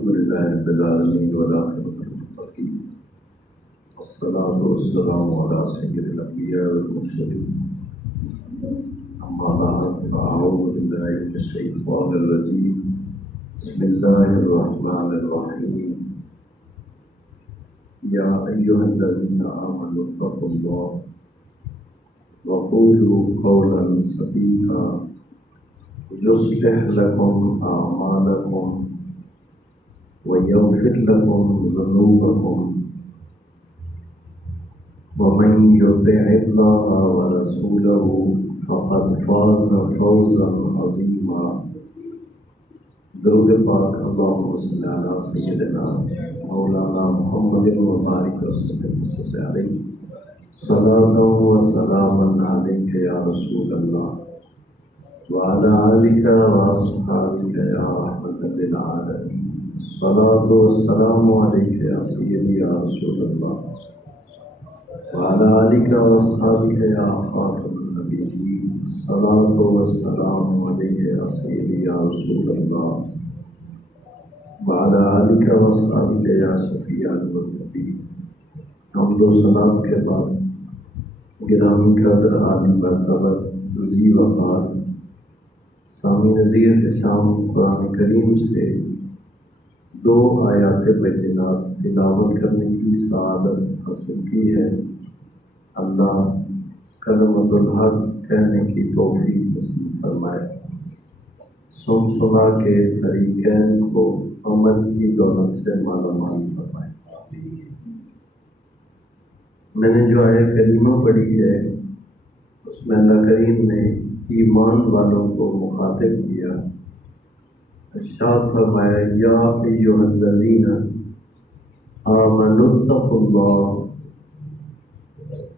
الحمد لله رب العالمين والعاقبة للمتقين والصلاة والسلام على سيد الأنبياء والمرسلين أما بعد فأعوذ بالله من الشيطان الرجيم بسم الله الرحمن الرحيم يا أيها الذين آمنوا اتقوا الله وقولوا قولا سديدا يصلح لكم أعمالكم ويغفر لكم ذنوبكم ومن يطع الله ورسوله فقد فاز فوزا عظيما. درود پاک اللهم صل على سيدنا مولانا محمد وبارك وسلم عليه صلاة وسلاما عليك يا رسول الله وعلى آلك وأصحابك يا رحمة للعالمين. الصلاة والسلام عليك يا سيدي يا رسول الله وعلى آلك وأصحابك يا خاتم النبيين. الصلاة والسلام عليك يا سيدي يا رسول الله وعلى آلك وأصحابك يا شفيع المذنبين. حمد و صلاة کے بعد گرامی قدر عالی مرتبہ ذی وقار سامع نظیر شام قرآن کریم سے دو آیات بینات تلاوت کرنے کی سعادت حاصل کی ہے. اللہ کلمۃ الحق کہنے کی توفیق نصیب فرمائے. سنا کے طریقین کو عمل کی دولت سے مالا مال فرمائے. میں نے جو آیت کریمہ پڑھی ہے اس میں اللہ کریم نے ایمان والوں کو مخاطب کیا. ارشاد فرمایا یا ایھا الذین آمنوا اتقوا اللہ،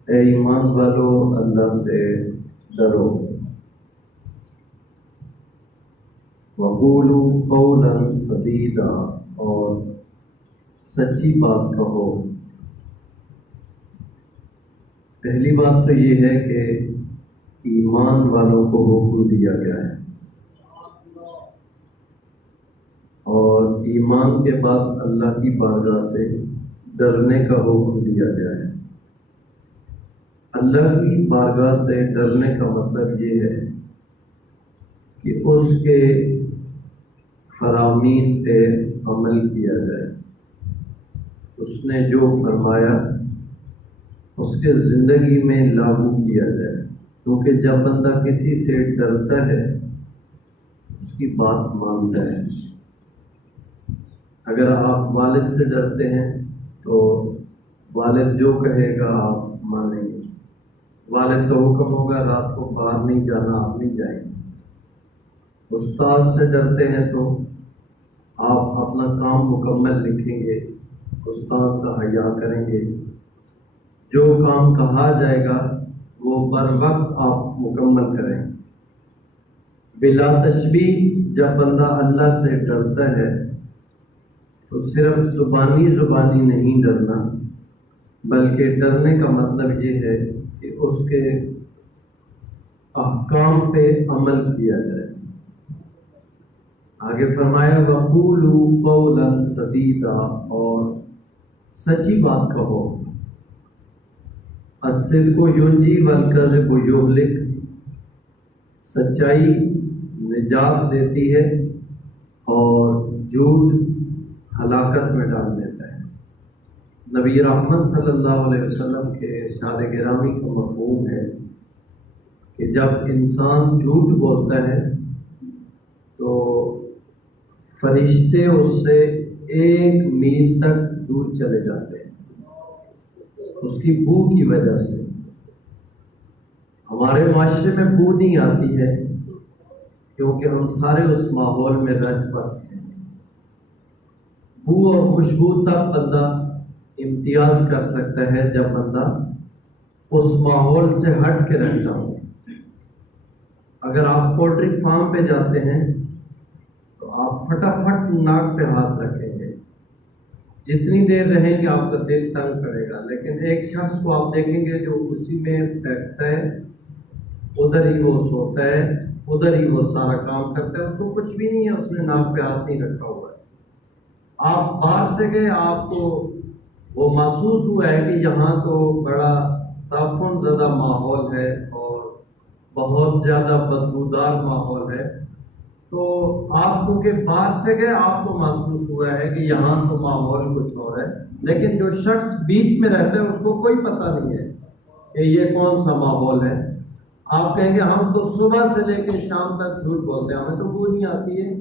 اے ایمان والو اللہ سے ڈرو. وقولوا قولا سدیدا، اور سچی بات کہو. پہلی بات تو یہ ہے کہ ایمان والوں کو حکم دیا گیا ہے، اور ایمان کے بعد اللہ کی بارگاہ سے ڈرنے کا حکم دیا گیا ہے. اللہ کی بارگاہ سے ڈرنے کا مطلب یہ ہے کہ اس کے فرامین پہ عمل کیا جائے. اس نے جو فرمایا اس کے زندگی میں لاگو کیا جائے، کیونکہ جب بندہ کسی سے ڈرتا ہے اس کی بات مانتا ہے. اگر آپ والد سے ڈرتے ہیں تو والد جو کہے گا آپ مانیں گے. والد کا حکم ہوگا رات کو باہر نہیں جانا، آپ نہیں جائیں گے. استاد سے ڈرتے ہیں تو آپ اپنا کام مکمل لکھیں گے، استاد کا حیا کریں گے. جو کام کہا جائے گا وہ بر وقت آپ مکمل کریں. بلا تشبیہ جب بندہ اللہ سے ڈرتا ہے تو صرف زبانی نہیں ڈرنا، بلکہ ڈرنے کا مطلب یہ ہے کہ اس کے احکام پہ عمل کیا جائے. آگے فرمایا وقولوا قولا سدیدا، اور سچی بات کہو. الصدق ینجی والکذب یہلک، سچائی نجات دیتی ہے اور جھوٹ ہلاکت میں ڈال دیتا ہے. نبی رحمت صلی اللہ علیہ وسلم کے ارشاد گرامی کا مفہوم ہے کہ جب انسان جھوٹ بولتا ہے تو فرشتے اس سے 1 میل تک دور چلے جاتے ہیں اس کی بو کی وجہ سے. ہمارے معاشرے میں بو نہیں آتی ہے کیونکہ ہم سارے اس ماحول میں رچ بس ہیں. بو اور خوشبو تب بندہ امتیاز کر سکتا ہے جب بندہ اس ماحول سے ہٹ کے رہتا ہو. اگر آپ پولٹری فارم پہ جاتے ہیں تو آپ فٹافٹ ناک پہ ہاتھ رکھیں گے. جتنی دیر رہیں گے آپ کا دل تنگ کرے گا، لیکن ایک شخص کو آپ دیکھیں گے جو اسی میں بیٹھتا ہے، ادھر ہی وہ سوتا ہے، ادھر ہی وہ سارا کام کرتا ہے، اس کو کچھ بھی نہیں ہے، اس نے ناک پہ ہاتھ نہیں رکھا ہوا ہے. آپ باہر سے گئے، آپ کو وہ محسوس ہوا ہے کہ یہاں تو بڑا تعفن زدہ ماحول ہے اور بہت زیادہ بدبودار ماحول ہے، تو آپ چونکہ باہر سے گئے آپ کو محسوس ہوا ہے کہ یہاں تو ماحول کچھ اور ہے، لیکن جو شخص بیچ میں رہتا ہے اس کو کوئی پتہ نہیں ہے کہ یہ کون سا ماحول ہے۔ آپ کہیں گے ہم تو صبح سے لے کے شام تک جھوٹ بولتے ہیں، ہمیں تو وہ نہیں آتی ہے۔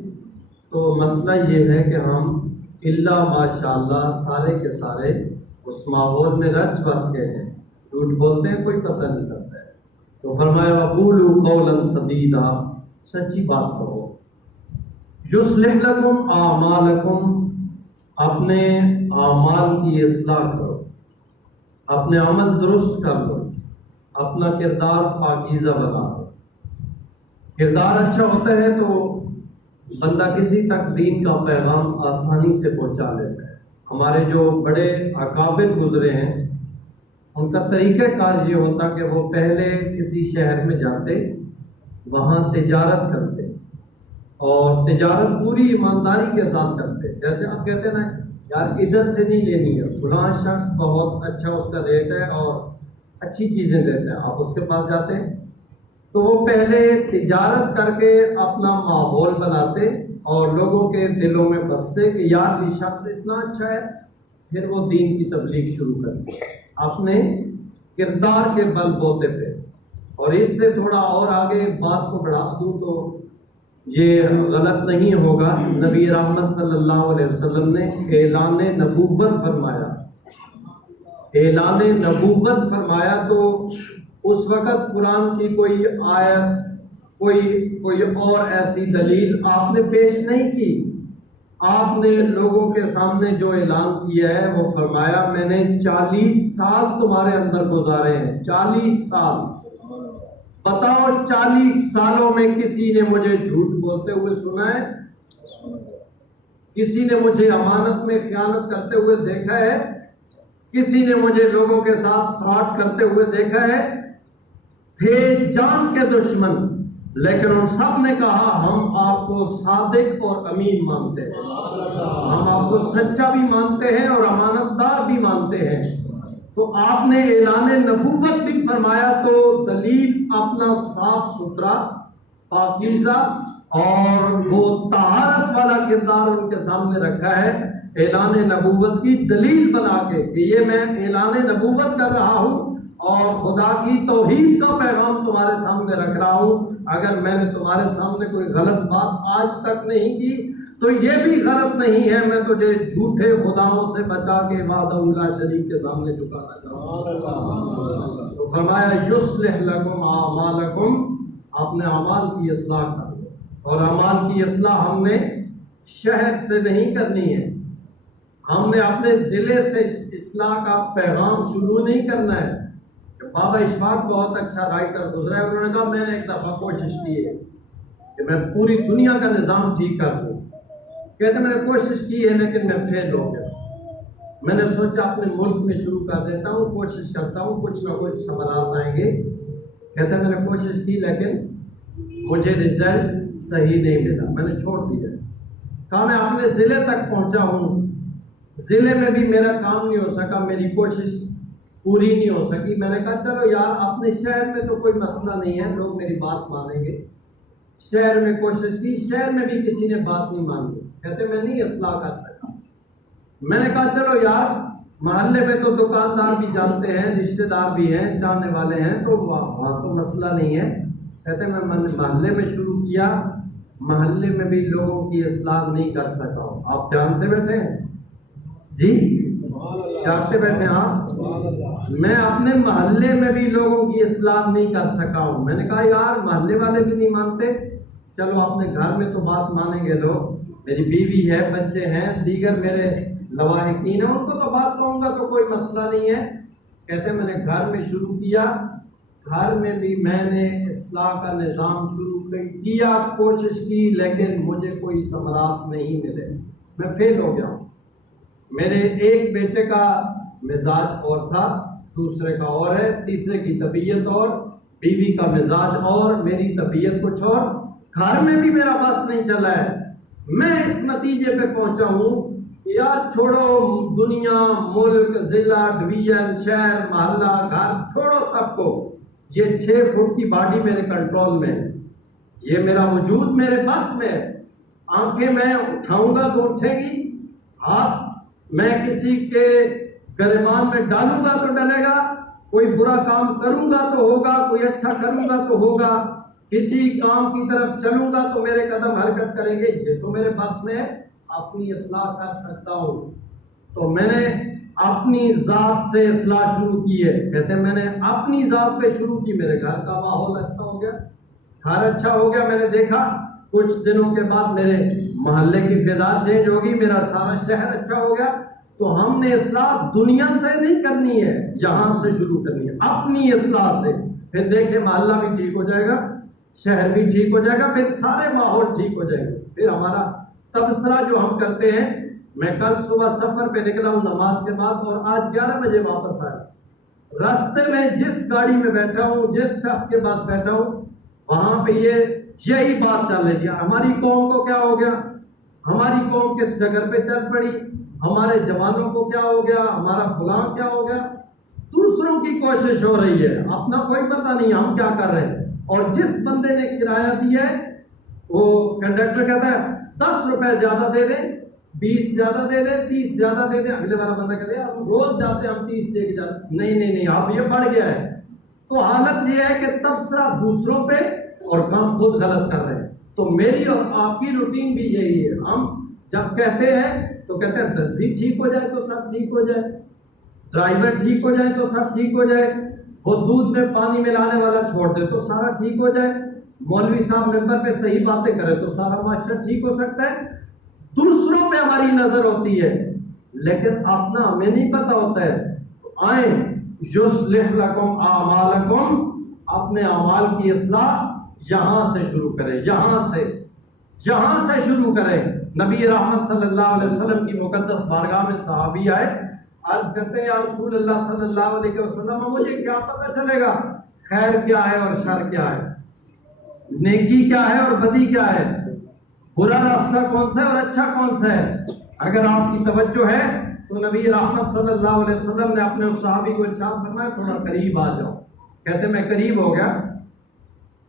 تو مسئلہ یہ ہے کہ ہم اللہ ماشاء اللہ سارے کے سارے اس ماحول میں رچ بس گئے ہیں، جھوٹ بولتے ہیں کوئی پتہ نہیں چلتا ہے۔ تو فرمایا وقولوا قولا سدیدا، سچی بات کرو۔ یصلح لکم اعمالکم، اپنے اعمال کی اصلاح کرو، اپنے عمل درست کر لو، اپنا کردار پاکیزہ بنا لو۔ کردار اچھا ہوتا ہے تو بندہ کسی تک دین کا پیغام آسانی سے پہنچا لیتا ہے۔ ہمارے جو بڑے اکابر گزرے ہیں ان کا طریقہ کار یہ ہوتا کہ وہ پہلے کسی شہر میں جاتے، وہاں تجارت کرتے اور تجارت پوری ایمانداری کے ساتھ کرتے۔ جیسے آپ کہتے ہیں نا یار ادھر سے نہیں لینی ہے، فلاں شخص بہت اچھا اس کا ریٹ ہے اور اچھی چیزیں دیتے ہیں، آپ اس کے پاس جاتے ہیں تو وہ پہلے تجارت کر کے اپنا ماحول بناتے اور لوگوں کے دلوں میں بستے کہ یار یہ شخص اتنا اچھا ہے، پھر وہ دین کی تبلیغ شروع کرتے اپنے کردار کے بل بوتے پہ۔ اور اس سے تھوڑا اور آگے بات کو بڑھا دوں تو یہ غلط نہیں ہوگا، نبی رحمت صلی اللہ علیہ وسلم نے اعلان نبوت فرمایا، اعلان نبوت فرمایا تو اس وقت قرآن کی کوئی آیت کوئی اور ایسی دلیل آپ نے پیش نہیں کی، آپ نے لوگوں کے سامنے جو اعلان کیا ہے وہ فرمایا میں نے 40 سال تمہارے اندر گزارے ہیں، 40 سال۔ بتاؤ 40 سالوں میں کسی نے مجھے جھوٹ بولتے ہوئے سنا ہے؟ کسی نے مجھے امانت میں خیانت کرتے ہوئے دیکھا ہے؟ کسی نے مجھے لوگوں کے ساتھ فراڈ کرتے ہوئے دیکھا ہے؟ تھے جان کے دشمن لیکن ان سب نے کہا ہم آپ کو صادق اور امین مانتے ہیں، ہم آپ کو سچا بھی مانتے ہیں اور امانت دار بھی مانتے ہیں۔ تو آپ نے اعلان نبوت بھی فرمایا تو دلیل اپنا صاف ستھرا پاکیزہ اور وہ طہارت والا کردار ان کے سامنے رکھا ہے، اعلان نبوت کی دلیل بنا کے کہ یہ میں اعلان نبوت کر رہا ہوں اور خدا کی توحید کا پیغام تمہارے سامنے رکھ رہا ہوں۔ اگر میں نے تمہارے سامنے کوئی غلط بات آج تک نہیں کی تو یہ بھی غلط نہیں ہے، میں تجھے جھوٹے خداؤں سے بچا کے وحدہ لا شریک کے سامنے جھکانا چاہتا ہوں۔ تو فرمایا یصلح لکم اعمالکم، اپنے اعمال کی اصلاح کر لو، اور اعمال کی اصلاح ہم نے شہر سے نہیں کرنی ہے، ہم نے اپنے ضلع سے اصلاح کا پیغام شروع نہیں کرنا ہے۔ بابا اشفاق بہت اچھا رائٹر گزرا ہے، انہوں نے کہا میں نے ایک دفعہ کوشش کی ہے کہ میں پوری دنیا کا نظام ٹھیک کر دوں، کہتے میں نے کوشش کی ہے لیکن میں فیل ہو گیا، میں نے سوچا اپنے ملک میں شروع کر دیتا ہوں، کوشش کرتا ہوں کچھ نہ کچھ ثمرات آئیں گے۔ کہتے میں نے کوشش کی لیکن مجھے رزلٹ صحیح نہیں ملا، میں نے چھوڑ دیا۔ کہا میں اپنے ضلع تک پہنچا ہوں، ضلع میں بھی میرا کام نہیں ہو سکا، میری کوشش پوری نہیں ہو سکی۔ میں نے کہا چلو یار اپنے شہر میں تو کوئی مسئلہ نہیں ہے، لوگ میری بات مانیں گے۔ شہر میں کوشش کی، شہر میں بھی کسی نے بات نہیں مانی، کہتے میں نہیں اصلاح کر سکا۔ میں نے کہا چلو یار محلے میں تو دکاندار بھی جانتے ہیں، رشتہ دار بھی ہیں، جاننے والے ہیں، تو وہاں تو مسئلہ نہیں ہے۔ کہتے میں محلے میں شروع کیا، محلے میں بھی لوگوں کی اصلاح نہیں کر سکا ہوں۔ آپ دھیان سے بیٹھے ہیں جی، جاگتے بیٹھے ہیں آپ؟ میں اپنے محلے میں بھی لوگوں کی اصلاح نہیں کر سکا ہوں۔ میں نے کہا یار محلے والے بھی نہیں مانتے، چلو اپنے گھر میں تو بات مانیں گے لوگ، میری بیوی ہے، بچے ہیں، دیگر میرے لواحقین ہیں، ان کو تو بات کہوں گا تو کوئی مسئلہ نہیں ہے۔ کہتے میں نے گھر میں شروع کیا، گھر میں بھی میں نے اصلاح کا نظام شروع کیا، کوشش کی، لیکن مجھے کوئی ثمرات نہیں ملے، میں فیل ہو گیا۔ میرے ایک بیٹے کا مزاج اور تھا، دوسرے کا اور ہے، تیسرے کی طبیعت اور، بیوی کا مزاج اور، میری طبیعت کچھ اور، گھر میں بھی میرا بس نہیں چلا ہے۔ میں اس نتیجے پہ پہنچا ہوں یار چھوڑو دنیا، ملک، ضلع، ڈویژن، شہر، محلہ، گھر، چھوڑو سب کو. یہ 6 فٹ کی باڈی میرے کنٹرول میں ہے، یہ میرا وجود میرے بس میں ہے. آنکھیں میں اٹھاؤں گا تو اٹھے گی، ہاتھ میں کسی کے گریبان میں ڈالوں گا تو ڈلے گا، کوئی برا کام کروں گا تو ہوگا، کوئی اچھا کروں گا تو ہوگا، کسی کام کی طرف چلوں گا تو میرے قدم حرکت کریں گے. یہ تو میرے بس میں اپنی اصلاح کر سکتا ہوں. تو میں نے اپنی ذات سے اصلاح شروع کی ہے. کہتے ہیں میں نے اپنی ذات پہ شروع کی. میرے گھر کا ماحول اچھا ہو گیا، گھر اچھا ہو گیا. میں نے دیکھا کچھ دنوں کے بعد میرے محلے کی فضا چینج ہوگی، میرا سارا شہر اچھا ہو گیا. تو ہم نے اصلاح دنیا سے نہیں کرنی ہے، یہاں سے شروع کرنی ہے، اپنی اصلاح سے. پھر دیکھیں محلہ بھی ٹھیک ہو جائے گا، شہر بھی ٹھیک ہو جائے گا، پھر سارے ماحول ٹھیک ہو جائیں گے. پھر ہمارا تبصرہ جو ہم کرتے ہیں، میں کل صبح سفر پہ نکلا ہوں نماز کے بعد اور آج 11 بجے واپس آیا. راستے میں جس گاڑی میں بیٹھا ہوں، جس شخص کے پاس بیٹھا ہوں، وہاں پہ یہی بات چل رہی ہے. ہماری قوم کو کیا ہو گیا، ہماری قوم کس ڈگر پہ چل پڑی، ہمارے جوانوں کو کیا ہو گیا، ہمارا فلاں کیا ہو گیا. دوسروں کی کوشش ہو رہی ہے، اپنا کوئی پتہ نہیں ہم کیا کر رہے ہیں. اور جس بندے نے کرایہ دیا ہے وہ کنڈکٹر کہتا ہے 10 روپے زیادہ دے دیں، 20 زیادہ دے دیں، 30 زیادہ دے دیں. اگلے والا بندہ کہتے ہیں ہم روز جاتے ہیں، ہم 30 دے کے جاتے. نہیں اب یہ بڑھ گیا ہے. تو حالت یہ ہے کہ تبصرہ دوسروں پہ اور کام خود غلط کر رہے ہیں. تو میری اور آپ کی روٹین بھی یہی ہے. ہم جب کہتے ہیں تو کہتے ہیں درزی ٹھیک ہو جائے تو سب ٹھیک ہو جائے، ڈرائیور ٹھیک ہو جائے تو سب ٹھیک ہو جائے، وہ دودھ میں پانی ملانے والا چھوڑ دے تو سارا ٹھیک ہو جائے، مولوی صاحب ممبر پہ صحیح باتیں کرے تو سارا معاشرہ ٹھیک ہو سکتا ہے. دوسروں پہ ہماری نظر ہوتی ہے لیکن اپنا ہمیں نہیں پتا ہوتا ہے. تو آئیں یصلح لکم اعمالکم، اپنے اعمال کی اصلاح یہاں سے شروع کریں، یہاں سے شروع کریں. نبی رحمت صلی اللہ علیہ وسلم کی مقدس بارگاہ میں صحابی آئے، عرض کرتے ہیں یا رسول اللہ صلی اللہ علیہ وسلم مجھے کیا پتہ چلے گا خیر کیا ہے اور شر کیا ہے، نیکی کیا ہے اور بدی کیا ہے، برا راستہ کون سا ہے اور اچھا کون سا ہے. اگر آپ کی توجہ ہے تو نبی رحمت صلی اللہ علیہ وسلم نے اپنے اس صحابی کو ارشاد فرمایا تھوڑا قریب آ جاؤ. کہتے میں قریب ہو گیا.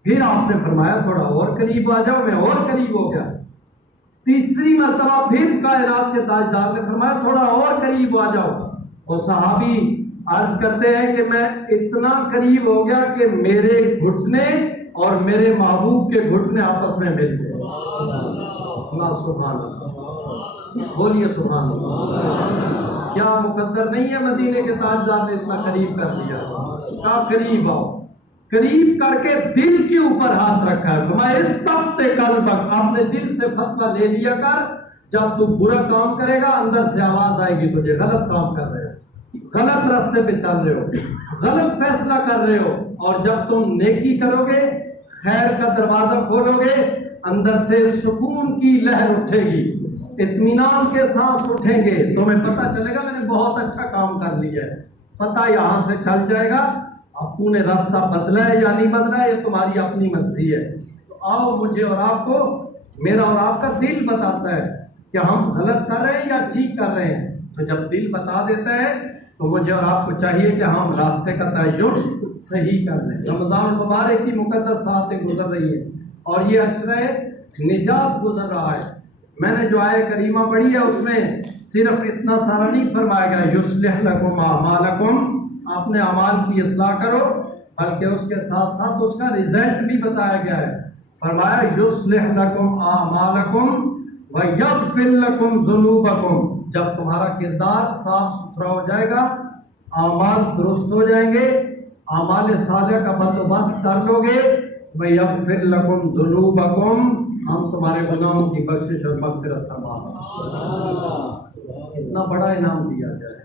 پھر آپ نے فرمایا تھوڑا اور قریب آ جاؤ، میں اور قریب ہو گیا. تیسری مرتبہ پھر کائنات کے تاجدار نے فرمایا تھوڑا اور قریب آ جاؤ. اور صحابی عرض کرتے ہیں کہ میں اتنا قریب ہو گیا کہ میرے گھٹنے اور میرے محبوب کے گھٹنے آپس میں مل گئے. سبحان اللہ، بولیے سبحان اللہ. کیا مقدر نہیں ہے مدینے کے تاجدار نے اتنا قریب کر دیا. کہا قریب آؤ، قریب کر کے دل کے اوپر ہاتھ رکھا ہے. فرمایا استفتح قلبک، اپنے دل سے فتویٰ لے لیا کر. جب تو برا کام کرے گا اندر سے آواز آئے گی تجھے غلط کام کر رہے ہو، غلط راستے پہ چل رہے ہو، غلط فیصلہ کر رہے ہو. اور جب تم نیکی کرو گے، خیر کا دروازہ کھولو گے، اندر سے سکون کی لہر اٹھے گی، اطمینان کے سانس اٹھیں گے. تمہیں پتہ چلے گا میں نے بہت اچھا کام کر لیا ہے. پتہ یہاں سے چل جائے گا اب تو نے راستہ بدلا ہے یا نہیں بدلا ہے یہ تمہاری اپنی مرضی ہے. تو آؤ مجھے اور آپ کو، میرا اور آپ کا دل بتاتا ہے کہ ہم غلط کر رہے ہیں یا ٹھیک کر رہے ہیں. تو جب دل بتا دیتا ہے تو مجھے اور آپ کو چاہیے کہ ہم راستے کا تعین صحیح کر لیں. رمضان مبارک کی مقدس ساعتیں گزر رہی ہیں اور یہ عشرہ نجات گزر رہا ہے. میں نے جو آیہ کریمہ پڑھی ہے اس میں صرف اتنا سارا نہیں فرمایا گیا یصلح لکم اعمالکم، اپنے اعمال کی اصلاح کرو، بلکہ اس کے ساتھ ساتھ اس کا رزلٹ بھی بتایا گیا ہے. فرمایا یصلح لکم اعمالکم ویغفر لکم ذنوبکم. جب تمہارا کردار صاف ستھرا ہو جائے گا، اعمال درست ہو جائیں گے، اعمال صالحہ کا بندوبست کر لو گے، ویغفر لکم ذنوبکم، ہم تمہارے گناہوں کی بخشش اور مغفرت فرمائیں. اتنا بڑا انعام دیا جائے.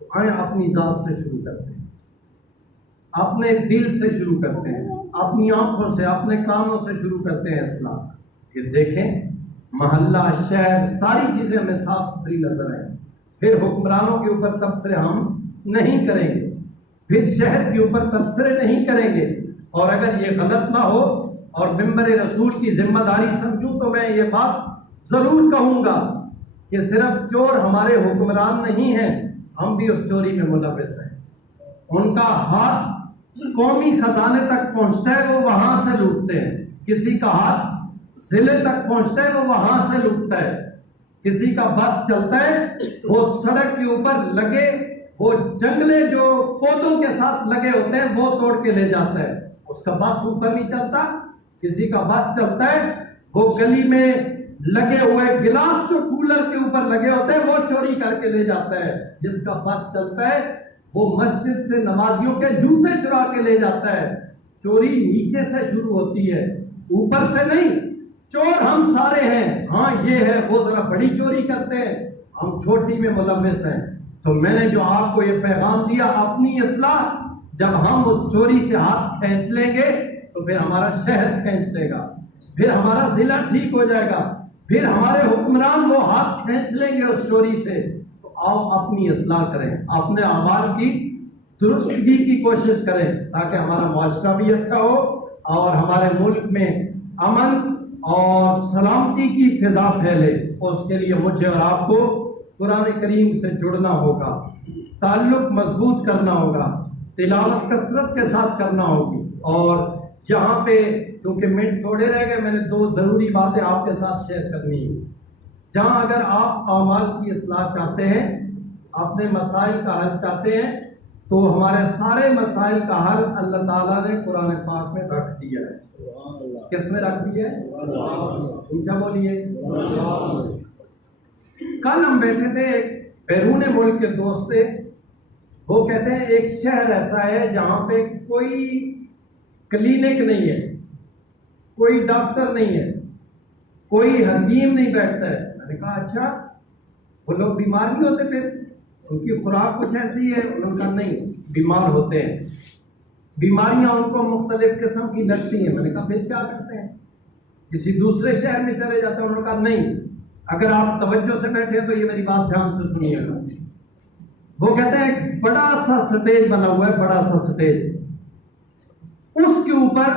آئیں اپنی ذات سے شروع کرتے ہیں، اپنے دل سے شروع کرتے ہیں، اپنی آنکھوں سے، اپنے کانوں سے شروع کرتے ہیں اصلاح. پھر دیکھیں محلہ، شہر، ساری چیزیں ہمیں صاف ستھری نظر آئیں. پھر حکمرانوں کے اوپر تبصرے ہم نہیں کریں گے، پھر شہر کے اوپر تبصرے نہیں کریں گے. اور اگر یہ غلط نہ ہو اور ممبر رسول کی ذمہ داری سمجھوں تو میں یہ بات ضرور کہوں گا کہ صرف چور ہمارے حکمران نہیں ہیں، ہم بھی اس چوری میں ملوث ہیں۔ ان کا ہاتھ قومی خزانے تک پہنچتا ہے، وہ وہاں سے لوٹتے ہیں۔ کسی کا ہاتھ ضلع تک پہنچتا ہے، وہ وہاں سے لوٹتا ہے۔ کسی کا بس چلتا ہے، وہ سڑک کے اوپر لگے وہ جنگلے جو پودوں کے ساتھ لگے ہوتے ہیں وہ توڑ کے لے جاتا ہے، اس کا بس اوپر نہیں چلتا۔ کسی کا بس چلتا ہے، وہ گلی میں لگے ہوئے گلاس جو کولر کے اوپر لگے ہوتے ہیں وہ چوری کر کے لے جاتا ہے۔ جس کا بس چلتا ہے وہ مسجد سے نمازیوں کے جوتے چرا کے لے جاتا ہے۔ چوری نیچے سے شروع ہوتی ہے، اوپر سے نہیں۔ چور ہم سارے ہیں، ہاں یہ ہے وہ ذرا بڑی چوری کرتے ہیں، ہم چھوٹی میں ملوث ہیں۔ تو میں نے جو آپ کو یہ پیغام دیا، اپنی اصلاح، جب ہم اس چوری سے ہاتھ کھینچ لیں گے تو پھر ہمارا شہر کھینچ لے گا، پھر ہمارا ضلع ٹھیک ہو جائے گا، پھر ہمارے حکمران وہ ہاتھ کھینچ لیں گے اس چوری سے۔ تو آؤ اپنی اصلاح کریں، اپنے اعمال کی درستگی کی کوشش کریں تاکہ ہمارا معاشرہ بھی اچھا ہو اور ہمارے ملک میں امن اور سلامتی کی فضا پھیلے۔ اس کے لیے مجھے اور آپ کو قرآن کریم سے جڑنا ہوگا، تعلق مضبوط کرنا ہوگا، تلاوت کثرت کے ساتھ کرنا ہوگی۔ اور یہاں پہ چونکہ منٹ تھوڑے رہ گئے، میں نے 2 ضروری باتیں آپ کے ساتھ شیئر کرنی ہے۔ جہاں اگر آپ اعمال کی اصلاح چاہتے ہیں، اپنے مسائل کا حل چاہتے ہیں، تو ہمارے سارے مسائل کا حل اللہ تعالیٰ نے قرآن پاک میں رکھ دیا ہے۔ کس میں رکھ دیا ہے؟ اونچا بولیے۔ کل ہم بیٹھے تھے، ایک بیرون ملک کے دوست تھے، وہ کہتے ہیں ایک شہر ایسا ہے جہاں پہ کوئی کلینک نہیں ہے، کوئی ڈاکٹر نہیں ہے، کوئی حکیم نہیں بیٹھتا ہے۔ میں نے کہا اچھا، وہ لوگ بیمار نہیں ہوتے؟ پھر ان کی خوراک کچھ ایسی ہے؟ انہوں نے کہا نہیں، بیمار ہوتے ہیں، بیماریاں ان کو مختلف قسم کی لگتی ہیں۔ میں نے کہا پھر کیا کرتے ہیں؟ کسی دوسرے شہر میں چلے جاتے ہیں؟ انہوں نے کہا نہیں، اگر آپ توجہ سے بیٹھے تو یہ میری بات دھیان سے سنیے گا۔ وہ کہتے ہیں ایک بڑا سا سٹیج بنا ہوا ہے، بڑا سا سٹیج، اس کے اوپر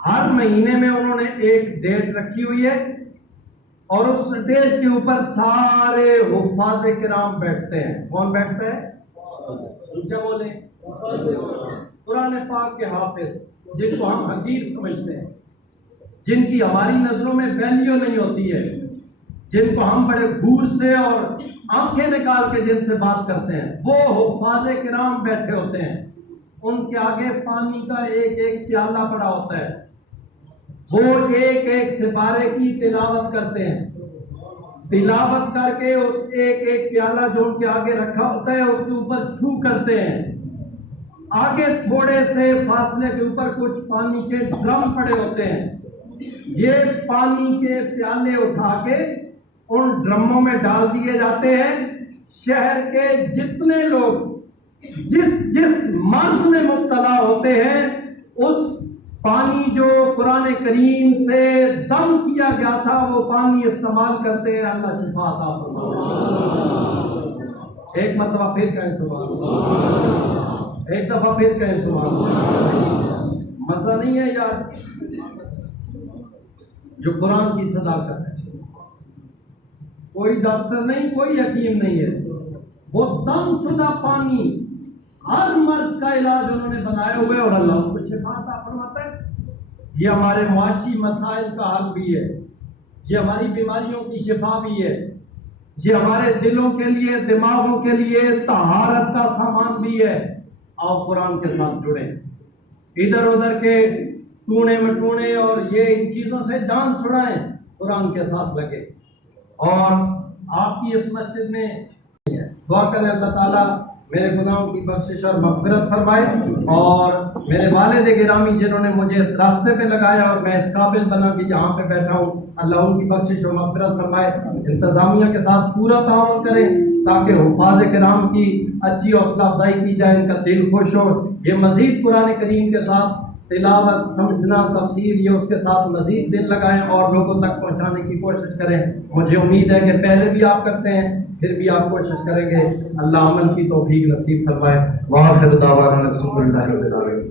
ہر مہینے میں انہوں نے ایک ڈیٹ رکھی ہوئی ہے، اور اس سٹیج کے اوپر سارے حفاظ کرام بیٹھتے ہیں۔ کون بیٹھتا ہے؟ اونچا بولیں۔ قرآن پاک کے حافظ، جن کو ہم حقیر سمجھتے ہیں، جن کی ہماری نظروں میں ویلیو نہیں ہوتی ہے، جن کو ہم بڑے گھور سے اور آنکھیں نکال کے جن سے بات کرتے ہیں، وہ حفاظ کرام بیٹھے ہوتے ہیں۔ ان کے آگے پانی کا ایک ایک پیالہ پڑا ہوتا ہے، وہ ایک ایک سپارے کی تلاوت کرتے ہیں، تلاوت کر کے اس ایک ایک پیالہ جو ان کے آگے رکھا ہوتا ہے اس کے اوپر چھو کرتے ہیں۔ آگے تھوڑے سے فاصلے کے اوپر کچھ پانی کے ڈرم پڑے ہوتے ہیں، یہ پانی کے پیالے اٹھا کے ان ڈرموں میں ڈال دیے جاتے ہیں۔ شہر کے جتنے لوگ جس مرض میں مبتلا ہوتے ہیں، اس پانی جو قرآن کریم سے دم کیا گیا تھا وہ پانی استعمال کرتے ہیں، اللہ شفا عطا فرمائے۔ ایک مرتبہ پھر کہیں سبحان اللہ، ایک دفعہ پھر کہیں سبحان اللہ۔ مزہ نہیں ہے یار جو قرآن کی صداقت ہے؟ کوئی ڈاکٹر نہیں، کوئی حکیم نہیں ہے، وہ دم شدہ پانی، ہر مرض کا علاج انہوں نے بنائے ہوئے، اور اللہ ان کو شفا عطا فرماتا ہے۔ یہ ہمارے معاشی مسائل کا حل بھی ہے، یہ ہماری بیماریوں کی شفا بھی ہے، یہ ہمارے دلوں کے لیے، دماغوں کے لیے طہارت کا سامان بھی ہے۔ آؤ قرآن کے ساتھ جڑیں، ادھر ادھر کے ٹونے مٹونے اور یہ ان چیزوں سے جان چھڑائیں، قرآن کے ساتھ لگے۔ اور آپ کی اس مسجد میں دعا کریں اللہ تعالیٰ میرے گناہوں کی بخشش اور مغفرت فرمائے، اور میرے والد گرامی جنہوں نے مجھے اس راستے پہ لگایا اور میں اس قابل بنا کہ جہاں پہ بیٹھا ہوں، اللہ ان کی بخشش و مغفرت فرمائے۔ انتظامیہ کے ساتھ پورا تعاون کریں تاکہ حفاظ کرام کی اچھی حوصلہ افزائی کی جائے، ان کا دل خوش ہو۔ یہ مزید قرآن کریم کے ساتھ تلاوت، سمجھنا، تفسیر، یہ اس کے ساتھ مزید دل لگائیں اور لوگوں تک پہنچانے کی کوشش کریں۔ مجھے امید ہے کہ پہلے بھی آپ کرتے ہیں، پھر بھی آپ کوشش کریں گے۔ اللہ عمل کی توفیق نصیب فرمائے۔ وآخر دعوانا الحمدللہ رب العالمین۔